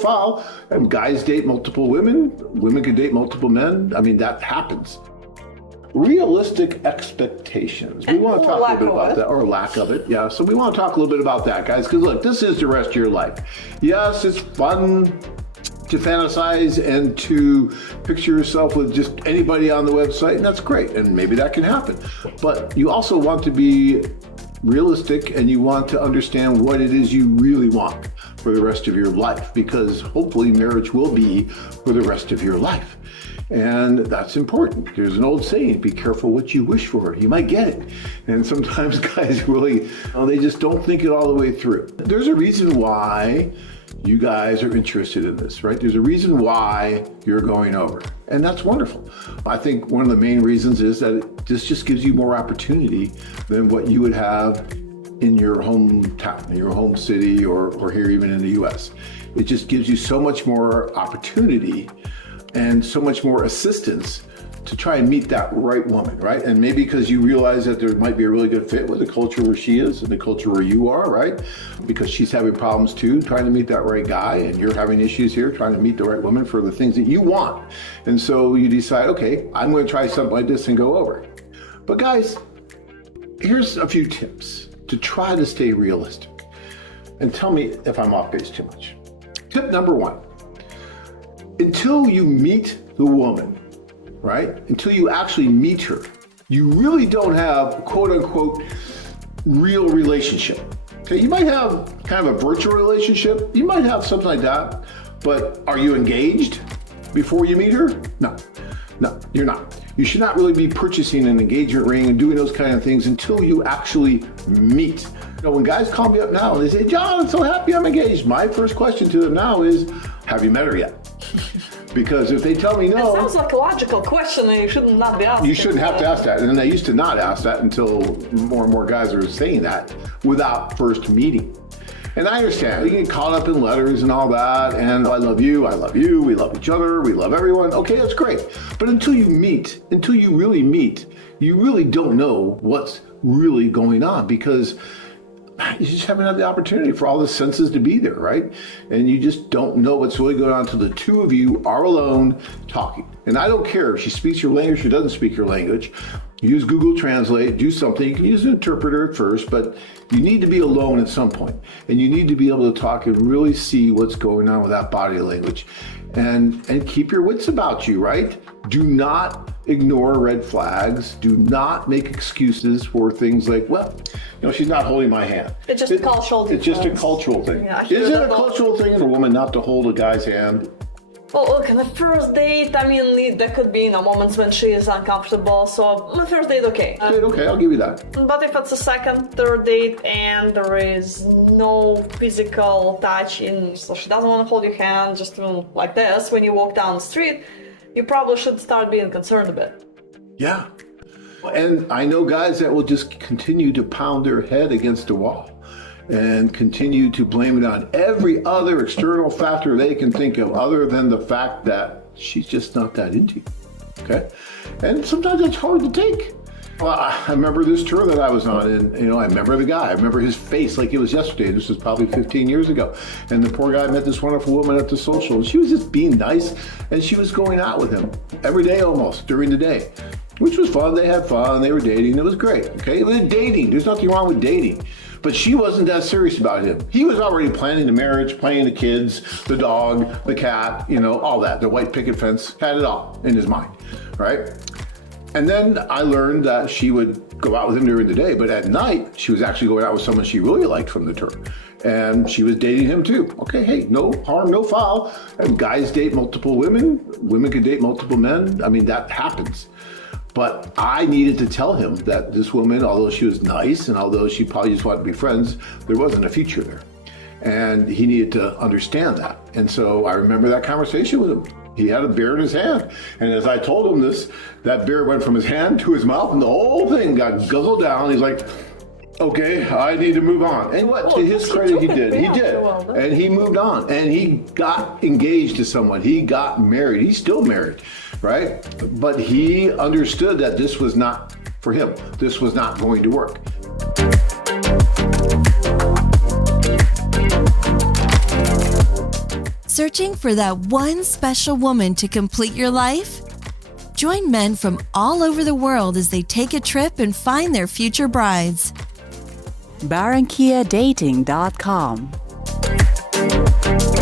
foul. And guys date multiple women. Women can date multiple men. I mean, that happens. Realistic expectations. We want to talk a little bit about that, or lack of it. Yeah, so we want to talk a little bit about that, guys, because look, this is the rest of your life. Yes, it's fun to fantasize and to picture yourself with just anybody on the website, and that's great, and maybe that can happen. But you also want to be realistic, and you want to understand what it is you really want for the rest of your life, because hopefully marriage will be for the rest of your life. And that's important. There's an old saying, be careful what you wish for. You might get it. And sometimes guys really, they just don't think it all the way through. There's a reason why you guys are interested in this, right? There's a reason why you're going over. And that's wonderful. I think one of the main reasons is that this just gives you more opportunity than what you would have in your hometown, in your home city, or here even in the US. It just gives you so much more opportunity and so much more assistance to try and meet that right woman, right? And maybe because you realize that there might be a really good fit with the culture where she is and the culture where you are, right? Because she's having problems too, trying to meet that right guy, and you're having issues here, trying to meet the right woman for the things that you want. And so you decide, okay, I'm going to try something like this and go over. But guys, here's a few tips to try to stay realistic. And tell me if I'm off base too much. Tip number one. Until you meet the woman, right? Until you actually meet her, you really don't have quote unquote real relationship. Okay, you might have kind of a virtual relationship. You might have something like that, but are you engaged before you meet her? No, you're not. You should not really be purchasing an engagement ring and doing those kind of things until you actually meet. You know, when guys call me up now and they say, John, I'm so happy I'm engaged. My first question to them now is, have you met her yet? Because if they tell me no... It sounds like a logical question and you should not be asking. You shouldn't have to ask that. And I used to not ask that until more and more guys are saying that without first meeting. And I understand, you get caught up in letters and all that, and I love you, we love each other, we love everyone. Okay, that's great. But until you really meet, you really don't know what's really going on, because you just haven't had the opportunity for all the senses to be there, right? And you just don't know what's really going on until the two of you are alone talking. And I don't care if she speaks your language or doesn't speak your language. Use Google Translate, do something. You can use an interpreter at first, but you need to be alone at some point. And you need to be able to talk and really see what's going on with that body language. And keep your wits about you, right? Do not ignore red flags. Do not make excuses for things like, well, you know, she's not holding my hand. It's just a cultural thing. It's just a cultural thing. Yeah, is it a cultural thing in a woman not to hold a guy's hand? Well, look, on the first date, I mean, there could be, moments when she is uncomfortable, so on the first date, okay. Okay, I'll give you that. But if it's a second, third date, and there is no physical touch, so she doesn't want to hold your hand, just like this, when you walk down the street, you probably should start being concerned a bit. Yeah. And I know guys that will just continue to pound their head against the wall and continue to blame it on every other external factor they can think of other than the fact that she's just not that into you, okay? And sometimes it's hard to take. Well, I remember this tour that I was on, and I remember the guy. I remember his face like it was yesterday. This was probably 15 years ago. And the poor guy met this wonderful woman at the social, and she was just being nice, and she was going out with him every day almost during the day, which was fun. They had fun, they were dating, it was great, okay? It was dating, there's nothing wrong with dating. But she wasn't that serious about him. He was already planning the marriage, planning the kids, the dog, the cat, all that. The white picket fence, had it all in his mind, right? And then I learned that she would go out with him during the day, but at night, she was actually going out with someone she really liked from the tour. And she was dating him too. Okay, hey, no harm, no foul. And guys date multiple women. Women can date multiple men. I mean, that happens. But I needed to tell him that this woman, although she was nice and although she probably just wanted to be friends, there wasn't a future there. And he needed to understand that. And so I remember that conversation with him. He had a beer in his hand. And as I told him this, that beer went from his hand to his mouth and the whole thing got guzzled down. He's like, okay, I need to move on. And what, to his credit, he did. He did. And he moved on. And he got engaged to someone. He got married. He's still married, right? But he understood that this was not for him. This was not going to work. Searching for that one special woman to complete your life? Join men from all over the world as they take a trip and find their future brides. BarranquillaDating.com